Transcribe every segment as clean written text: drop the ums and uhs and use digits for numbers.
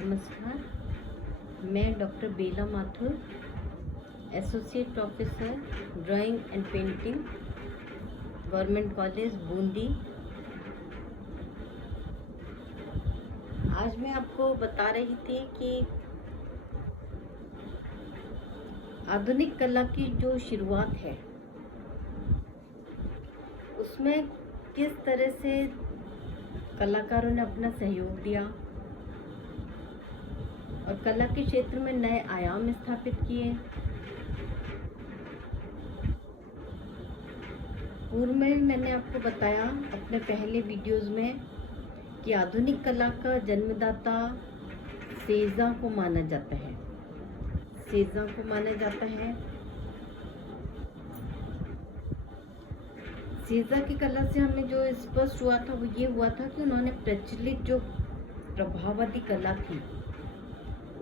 नमस्कार। मैं doctor Bela Mathur, associate professor drawing and painting, government college Bundi. आज मैं आपको बता रही थी कि आधुनिक कला की जो शुरुआत है उसमें किस तरह से कलाकारों ने अपना सहयोग दिया और कला के क्षेत्र में नए आयाम स्थापित किए। पूर्व में मैंने आपको बताया अपने पहले वीडियोस में कि आधुनिक कला का जन्मदाता सेजा को माना जाता है। सेजा की कला से हमें जो स्पष्ट हुआ था वो ये हुआ था कि उन्होंने प्रचलित जो प्रभाववादी कला थी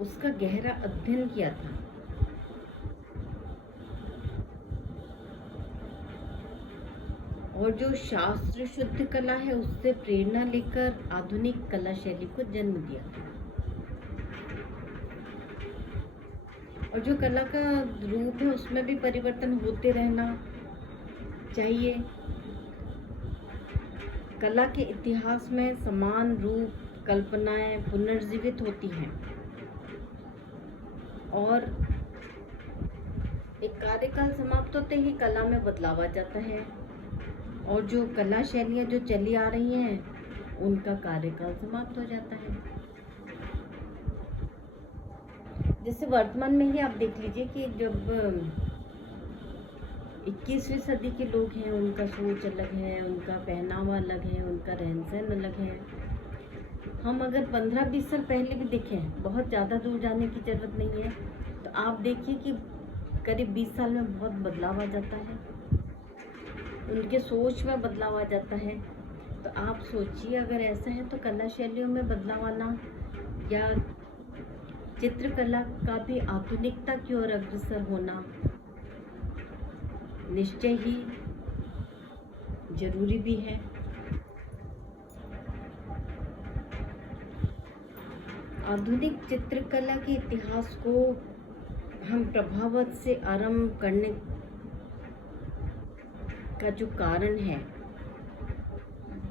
उसका गहरा अध्ययन किया था और जो शास्त्र शुद्ध कला है उससे प्रेरणा लेकर आधुनिक कला शैली को जन्म दिया। और जो कला का रूप है उसमें भी परिवर्तन होते रहना चाहिए। कला के इतिहास में समान रूप कल्पनाएं पुनर्जीवित होती हैं और एक कार्यकाल समाप्त होते ही कला में बदलाव आ जाता है और जो कला शैलियाँ जो चली आ रही हैं उनका कार्यकाल समाप्त हो जाता है। जैसे वर्तमान में ही आप देख लीजिए कि जब 21वीं सदी के लोग हैं उनका सोच अलग है, उनका पहनावा अलग है, उनका रहन सहन अलग है। हम अगर 15-20 साल पहले भी देखें, बहुत ज़्यादा दूर जाने की ज़रूरत नहीं है, तो आप देखिए कि करीब 20 साल में बहुत बदलाव आ जाता है, उनके सोच में बदलाव आ जाता है। तो आप सोचिए अगर ऐसा है तो कला शैलियों में बदलाव आना या चित्रकला का भी आधुनिकता की ओर अग्रसर होना निश्चय ही जरूरी भी है। आधुनिक चित्रकला के इतिहास को हम प्रभाववाद से आरंभ करने का जो कारण है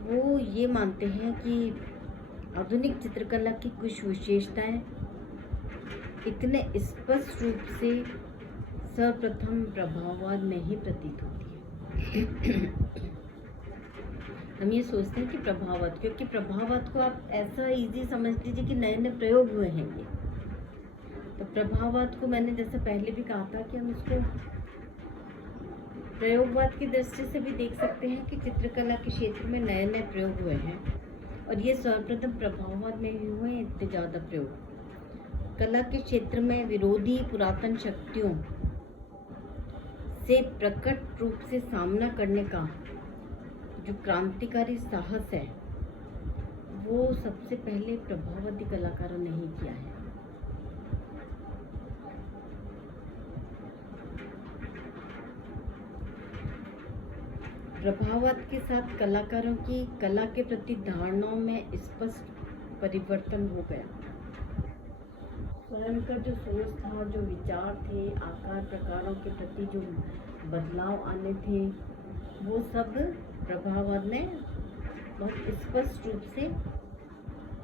वो ये मानते हैं कि आधुनिक चित्रकला की कुछ विशेषताएं इतने स्पष्ट रूप से सर्वप्रथम प्रभाववाद में ही प्रतीत होती है। हम ये सोचते हैं कि प्रभाववाद, क्योंकि प्रभाववाद को आप ऐसा इजी समझ लीजिए कि नए नए प्रयोग हुए हैं ये। तो प्रभाववाद को मैंने जैसे पहले भी कहा था कि हम इसको प्रयोगवाद की दृष्टि से भी देख सकते हैं कि चित्रकला के क्षेत्र में नए नए प्रयोग हुए हैं और ये सर्वप्रथम प्रभाववाद में भी हुए इतने ज़्यादा प्रयोग। कला के क्षेत्र में विरोधी पुरातन शक्तियों से प्रकट रूप से सामना करने का जो क्रांतिकारी साहस है वो सबसे पहले प्रभाववादी कलाकारों ने ही किया है। प्रभाववाद के साथ कलाकारों की कला के प्रति धारणाओं में स्पष्ट परिवर्तन हो गया। स्वयं का जो सोच था, जो विचार थे, आकार प्रकारों के प्रति जो बदलाव आने थे वो सब प्रभाववाद में बहुत स्पष्ट रूप से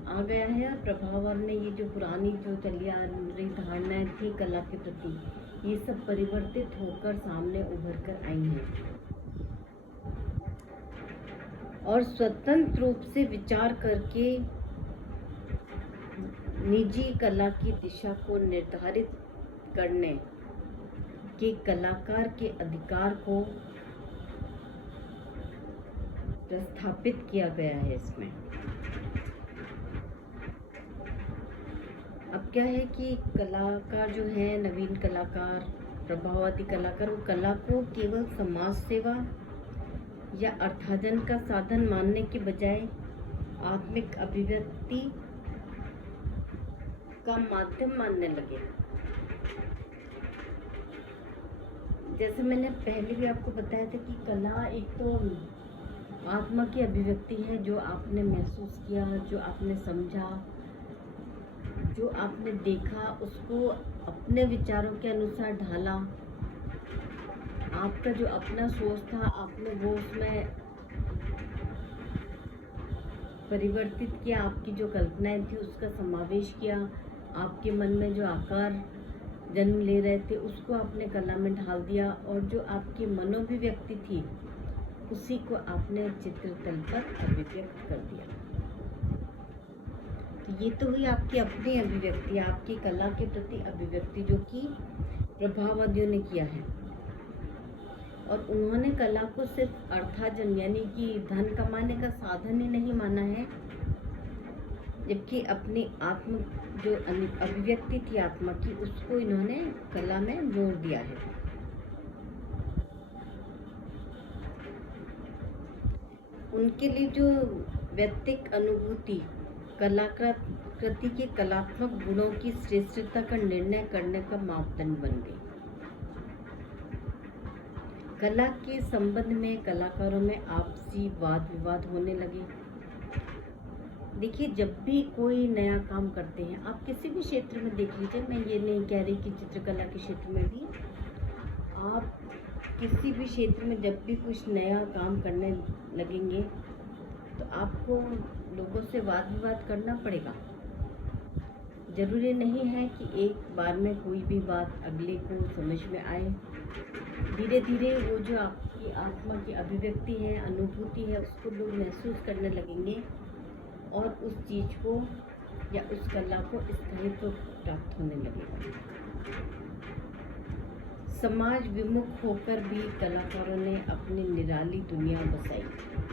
आ गया है। और प्रभाववाद में ये जो पुरानी जो चली आ रही धारणाएं थी कला के प्रति, ये सब परिवर्तित होकर सामने उभर कर आई हैं और स्वतंत्र रूप से विचार करके निजी कला की दिशा को निर्धारित करने के कलाकार के अधिकार को प्रस्थापित किया गया है इसमें। अब क्या है कि कलाकार जो है, नवीन कलाकार, प्रभाववादी कलाकार, वो कला को केवल समाज सेवा या अर्थार्जन का साधन मानने के बजाय आत्मिक अभिव्यक्ति का माध्यम मानने लगे। जैसे मैंने पहले भी आपको बताया था कि कला एक तो आत्मा की अभिव्यक्ति है, जो आपने महसूस किया, जो आपने समझा, जो आपने देखा उसको अपने विचारों के अनुसार ढाला, आपका जो अपना सोच था आपने वो उसमें परिवर्तित किया, आपकी जो कल्पनाएं थी उसका समावेश किया, आपके मन में जो आकार जन्म ले रहे थे उसको आपने कला में ढाल दिया, और जो आपकी मनोभिव्यक्ति थी उसी को आपने चित्रतल पर अभिव्यक्त कर दिया। तो ये तो हुई आपकी अपनी अभिव्यक्ति, आपकी कला के प्रति अभिव्यक्ति, जो कि प्रभाववादियों ने किया है। और उन्होंने कला को सिर्फ अर्थार्जन यानी कि धन कमाने का साधन ही नहीं माना है, जबकि अपनी आत्म जो अभिव्यक्ति थी आत्मा की उसको इन्होंने कला में जोड़ दिया है। उनके लिए जो व्यक्तिक अनुभूति कलाकृति के कलात्मक गुणों की श्रेष्ठता का निर्णय करने का मापदंड बन गई। कला के संबंध में कलाकारों में आपसी वाद विवाद होने लगे। देखिए, जब भी कोई नया काम करते हैं, आप किसी भी क्षेत्र में देख लीजिए, मैं ये नहीं कह रही कि चित्रकला के क्षेत्र में भी, आप किसी भी क्षेत्र में जब भी कुछ नया काम करने लगेंगे तो आपको लोगों से वाद विवाद करना पड़ेगा। जरूरी नहीं है कि एक बार में कोई भी बात अगले को समझ में आए। धीरे धीरे वो जो आपकी आत्मा की अभिव्यक्ति है, अनुभूति है, उसको लोग महसूस करने लगेंगे और उस चीज़ को या उस कला को स्थायित्व प्राप्त होने लगेगा। समाज विमुख होकर भी कलाकारों ने अपनी निराली दुनिया बसाई।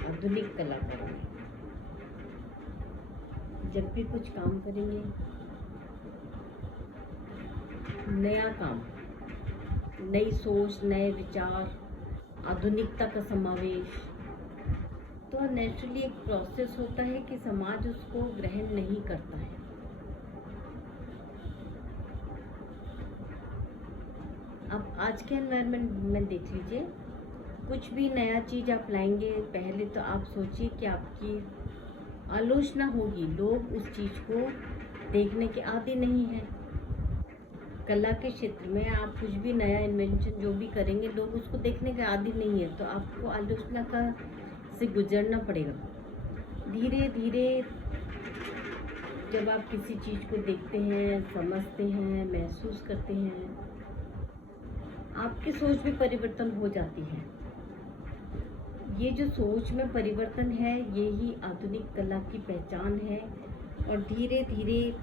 आधुनिक कलाकारों ने जब भी कुछ काम करेंगे, नया काम, नई सोच, नए विचार, आधुनिकता का समावेश, तो नेचुरली एक प्रोसेस होता है कि समाज उसको ग्रहण नहीं करता है। अब आज के एनवायरनमेंट में देख लीजिए, कुछ भी नया चीज़ आप लाएंगे, पहले तो आप सोचिए कि आपकी आलोचना होगी, लोग उस चीज़ को देखने के आदी नहीं है। कला के क्षेत्र में आप कुछ भी नया इन्वेंशन जो भी करेंगे, लोग उसको देखने के आदी नहीं है, तो आपको आलोचना का से गुजरना पड़ेगा। धीरे धीरे जब आप किसी चीज़ को देखते हैं, समझते हैं, महसूस करते हैं, आपकी सोच में परिवर्तन हो जाती है। ये जो सोच में परिवर्तन है, ये ही आधुनिक कला की पहचान है। और धीरे धीरे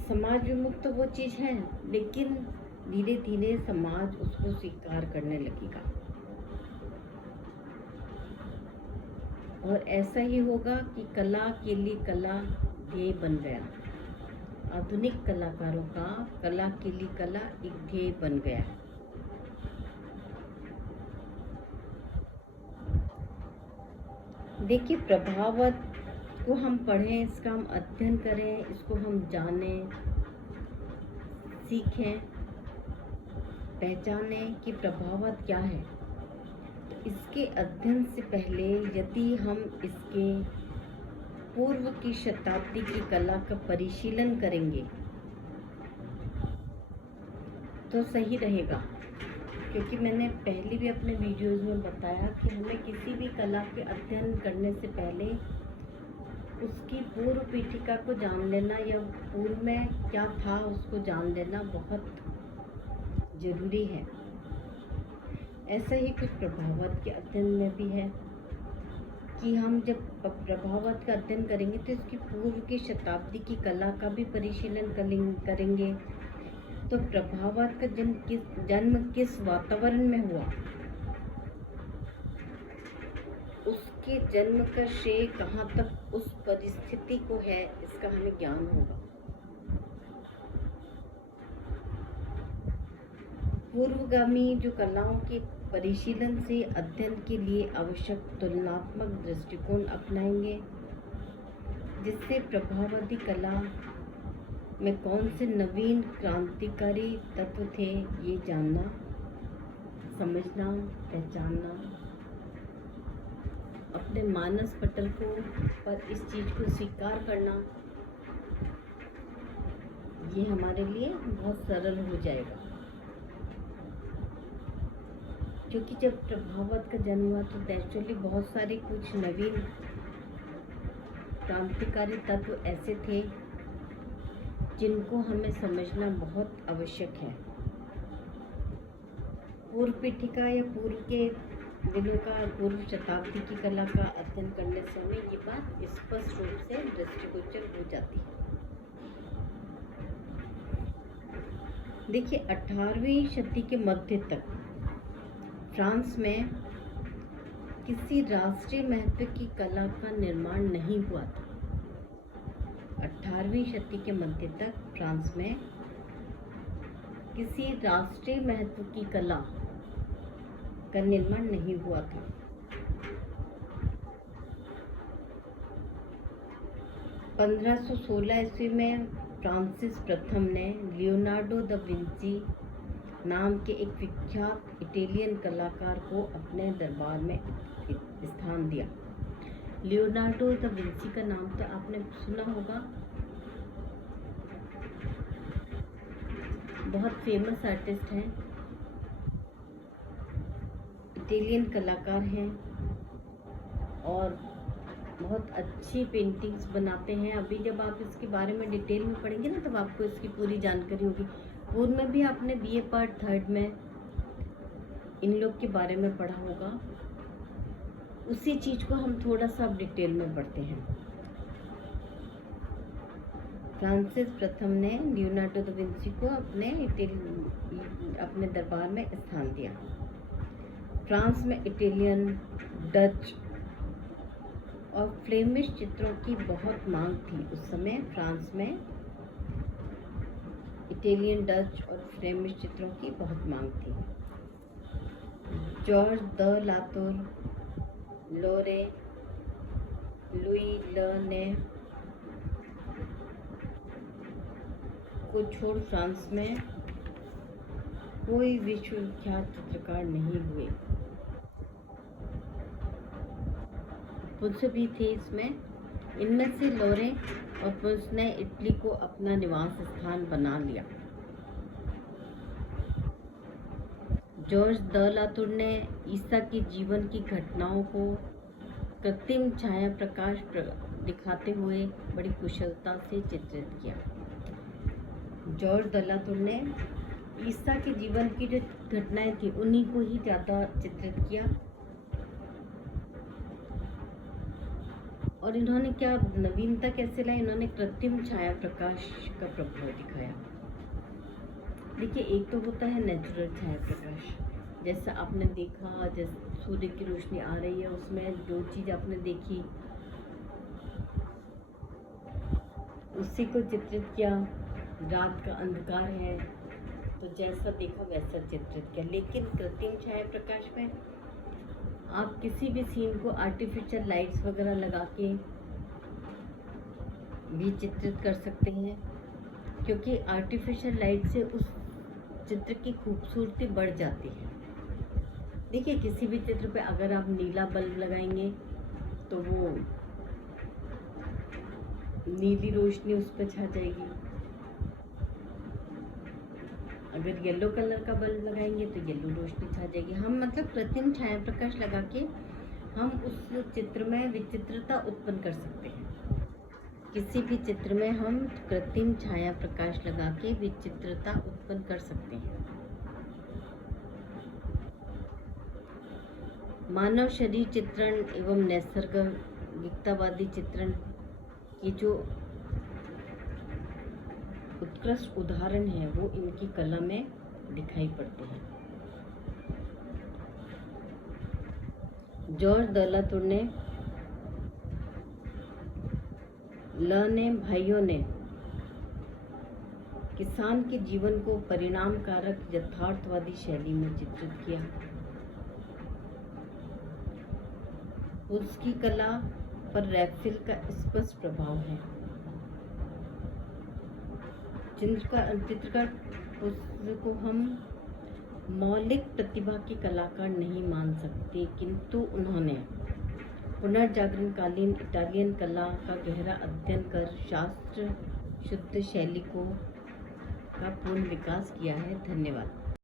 समाज विमुख तो वो चीज़ है, लेकिन धीरे धीरे समाज उसको स्वीकार करने लगेगा। और ऐसा ही होगा कि कला के लिए कला ध्येय बन गया। आधुनिक कलाकारों का कला के लिए कला एक ध्येय बन गया। देखिए, प्रभाववाद को हम पढ़ें, इसका हम अध्ययन करें, इसको हम जानें, सीखें, पहचानें कि प्रभाववाद क्या है। तो इसके अध्ययन से पहले यदि हम इसके पूर्व की शताब्दी की कला का परिशीलन करेंगे तो सही रहेगा, क्योंकि मैंने पहले भी अपने वीडियोज़ में बताया कि हमें किसी भी कला के अध्ययन करने से पहले उसकी पूर्व पीठिका को जान लेना या पूर्व में क्या था उसको जान लेना बहुत ज़रूरी है। ऐसा ही कुछ प्रभाववाद के अध्ययन में भी है कि हम जब प्रभाववाद का अध्ययन करेंगे तो इसकी पूर्व की शताब्दी की कला का भी परिशीलन करेंगे। तो प्रभाववाद का जन्म किस वातावरण में हुआ, उसके जन्म का श्रेय कहाँ तक उस परिस्थिति को है, इसका हमें ज्ञान होगा। पूर्वगामी जो कलाओं के परिशीलन से अध्ययन के लिए आवश्यक तुलनात्मक दृष्टिकोण अपनाएंगे, जिससे प्रभाववादी कला में कौन से नवीन क्रांतिकारी तत्व थे ये जानना, समझना, पहचानना, अपने मानस पटल को पर इस चीज़ को स्वीकार करना, ये हमारे लिए बहुत सरल हो जाएगा। क्योंकि जब प्रभाववाद का जन्म हुआ तो नेचुरली बहुत सारे कुछ नवीन क्रांतिकारी तत्व ऐसे थे जिनको हमें समझना बहुत आवश्यक है। पूर्व पीठिका या पूर्व के दिनों का, पूर्व शताब्दी की कला का अध्ययन करने से हमें ये बात स्पष्ट रूप से दृष्टिगोचर हो जाती है। देखिए 18वीं शताब्दी के मध्य तक फ्रांस में किसी राष्ट्रीय महत्व की कला का निर्माण नहीं हुआ था। 18वीं शताब्दी के मध्य तक फ्रांस में किसी राष्ट्रीय महत्व की कला का निर्माण नहीं हुआ था। ईस्वी में फ्रांसिस प्रथम ने लियोनार्डो दा विंची नाम के एक विख्यात इटालियन कलाकार को अपने दरबार में स्थान दिया। लियोनार्डो दा विंची का नाम तो आपने सुना होगा, बहुत फेमस आर्टिस्ट हैं, इटालियन कलाकार हैं और बहुत अच्छी पेंटिंग्स बनाते हैं। अभी जब आप इसके बारे में डिटेल में पढ़ेंगे ना तब आपको इसकी पूरी जानकारी होगी। पूर्व में भी आपने BA पार्ट 3 में इन लोग के बारे में पढ़ा होगा। उसी चीज़ को हम थोड़ा सा अब डिटेल में पढ़ते हैं। फ्रांसिस प्रथम ने लियोनार्डो दा विंची को अपने दरबार में स्थान दिया। फ्रांस में इटालियन, डच और फ्लेमिश चित्रों की बहुत मांग थी। उस समय फ्रांस में इटालियन, डच और फ्लेमिश चित्रों की बहुत मांग थी। जॉर्ज द लातुर, लोरे, लुई ल ने को छोड़ फ्रांस में कोई विश्वविख्यात चित्रकार नहीं हुए। पुल्स भी थे इसमें। इनमें से लोरे और पुल्स ने इटली को अपना निवास स्थान बना लिया। जॉर्ज द लातुर ने ईसा के जीवन की घटनाओं को कृत्रिम छाया प्रकाश दिखाते हुए बड़ी कुशलता से चित्रित किया। जॉर्ज द लातुर ने ईसा के जीवन की जो घटनाएं थी उन्हीं को ही ज़्यादा चित्रित किया। और इन्होंने क्या नवीनता कैसे लाई, इन्होंने कृत्रिम छाया प्रकाश का प्रभाव दिखाया। देखिए एक तो होता है नेचुरल छाया प्रकाश, जैसा आपने देखा जैसे सूर्य की रोशनी आ रही है उसमें जो चीज़ आपने देखी उसी को चित्रित किया। रात का अंधकार है तो जैसा देखा वैसा चित्रित किया। लेकिन कृत्रिम छाया प्रकाश में आप किसी भी सीन को आर्टिफिशियल लाइट्स वगैरह लगा के भी चित्रित कर सकते हैं, क्योंकि आर्टिफिशियल लाइट से उस चित्र की खूबसूरती बढ़ जाती है। देखिए किसी भी चित्र पे अगर आप नीला बल्ब लगाएंगे तो वो नीली रोशनी उस पर छा जाएगी। अगर येलो कलर का बल्ब लगाएंगे तो येलो रोशनी छा जाएगी। हम मतलब कृत्रिम छाया प्रकाश लगा के हम उस चित्र में विचित्रता उत्पन्न कर सकते हैं। किसी भी चित्र में हम कृत्रिम छाया प्रकाश लगा के विचित्रता उत्पन्न कर सकते हैं। मानव शरीर चित्रण एवं नैसर्गिकतावादी चित्रण की जो उत्कृष्ट उदाहरण है वो इनकी कला में दिखाई पड़ते हैं। जॉर्ज द लातुर ने भाइयों ने किसान के जीवन को परिणामकारक यथार्थवादी शैली में चित्रित किया। उसकी कला पर रैफेल का स्पष्ट प्रभाव है। चित्रकार को हम मौलिक प्रतिभा के कलाकार नहीं मान सकते, किंतु उन्होंने पुनर्जागरणकालीन इटालियन कला का गहरा अध्ययन कर शास्त्र शुद्ध शैली का पूर्ण विकास किया है। धन्यवाद।